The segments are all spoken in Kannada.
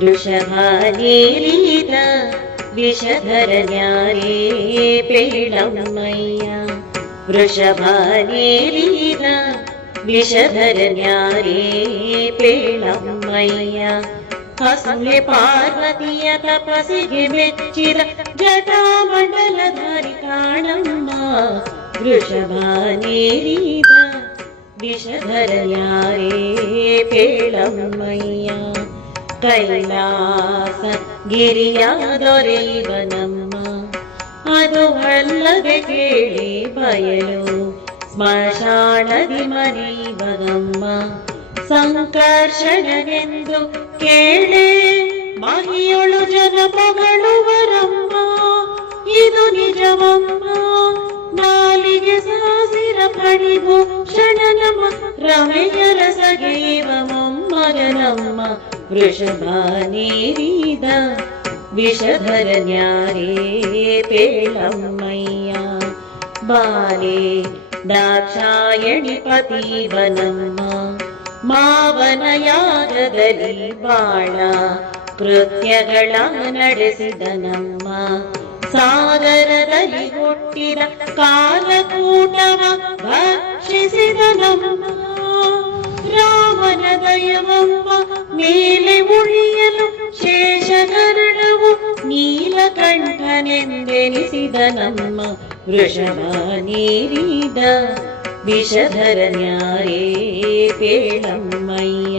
ವೃಷಭಾನೇರಿದ ವಿಷಧರನ್ಯಾರೇ ಪೇಳಮ್ಮಯ್ಯ ವೃಷಭಾನೇರಿದ ವಿಷಧರನ್ಯಾರೇ ಪೇಳಮ್ಮಯ್ಯ ಹಸುಳೆ ಪಾರ್ವತಿಯ ತಪಸ್ಸಿಗೆ ಮೆಚ್ಚಿದ ಜಟಾಮಂಡಲಧಾರಿ ಕಾಣಮ್ಮ ವೃಷಭಾನೇರಿದ ವಿಷಧರನ್ಯಾರೇ ಪೇಳಮ್ಮಯ್ಯ ಕೈಲಾಸ ಗಿರಿಯ ದೊರೆಯುವನಮ್ಮ ಅದು ಅಲ್ಲದೆ ಕೇಳಿ ಬಯಲು ಸ್ಮಶಾನದಿ ಮರೆಯುವನಮ್ಮ ಸಂಕರ್ಷಣವೆಂದು ಕೇಳೆ ಮಹಿಯೊಳು ಜನ ಪೊಗಳುವರಮ್ಮ ಇದು ನಿಜವಮ್ಮ ನಾಲಿಗೆ ಸಾಸಿರ ಪಣಿಗು ಕ್ಷಣನಮ್ಮ ರಮೆಯರ ಸಗೆಯುವ ಮೊಮ್ಮಗನಮ್ಮ ವೃಷಭಾನೇರಿದ ವಿಷಧರನ್ಯಾರೇ ಪೇಳಮ್ಮಯ್ಯ ಬಾಲೆ ದಾಕ್ಷಾಯಣಿ ಪತಿವನಮ್ಮ ಮಾವನ ಯಾಗದಲ್ಲಿ ಬಾಳ ಕೃತ್ಯಗಳ ನಡೆಸಿದನಮ್ಮ ಸಾಗರದಲ್ಲಿ ಹುಟ್ಟಿದ ಕಾಲಕೂಟವ ಭಕ್ಷಿಸಿದನಮ್ಮ ರಾಮನ ದಯವಮ್ಮ ಮೇಲೆ ಉಳಿಯಲು ಶೇಷಗರುಡವು ನೀಲಕಂಠನೆಂದೆನಿಸಿದನಮ್ಮ ವೃಷಭಾನೇರಿದ ವಿಷಧರನ್ಯಾರೇ ಪೇಳಮ್ಮಯ್ಯ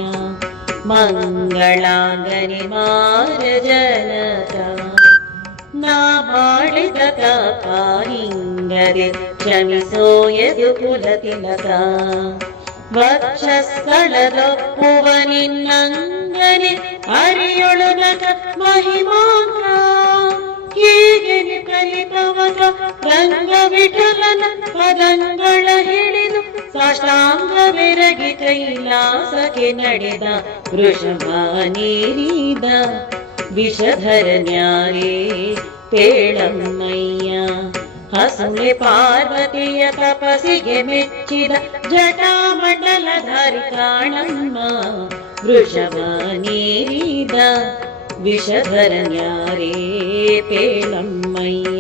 ಮಂಗಳಾಂಗನೆ ಮಾರ ಜನಕ ನಾ ಮಾಡಿದ ತಾಪ ಹಿಂಗದೆ ಕ್ಷಮಿಸೋಯದು ಕುಲತಿಲಕ ವಕ್ಷಸ್ಥಳದೊಪ್ಪುವ ನಿನ್ನಂಗನೆ ಅರಿಯೊಳು ನಕ ಮಹಿಮಾಂಗ ಹೀಗೆ ಕಲಿತವಕ ರಂಗ ವಿಠಲನ ಪದಂಗಳ ಹಿಡಿದು ಸಾಷ್ಟಾಂಗ ಬೆರಗಿ ಕೈಲಾಸಕ್ಕೆ ನಡೆದ ವೃಷಭಾನೇರಿದ ವಿಷಧರನ್ಯಾರೇ ಪೇಳಮ್ಮಯ್ಯ ಹಸುಳೆ ಪಾರ್ವತಿಯ ತಪಸ್ಸಿಗೆ ಮೆಚ್ಚಿದ ಜಟಾಮಂಡಲಧಾರಿ ಕಾಣಮ್ಮ ವೃಷಭಾನೇರಿದ ವಿಷಧರನ್ಯಾರೇ ಪೇಳಮ್ಮಯ್ಯ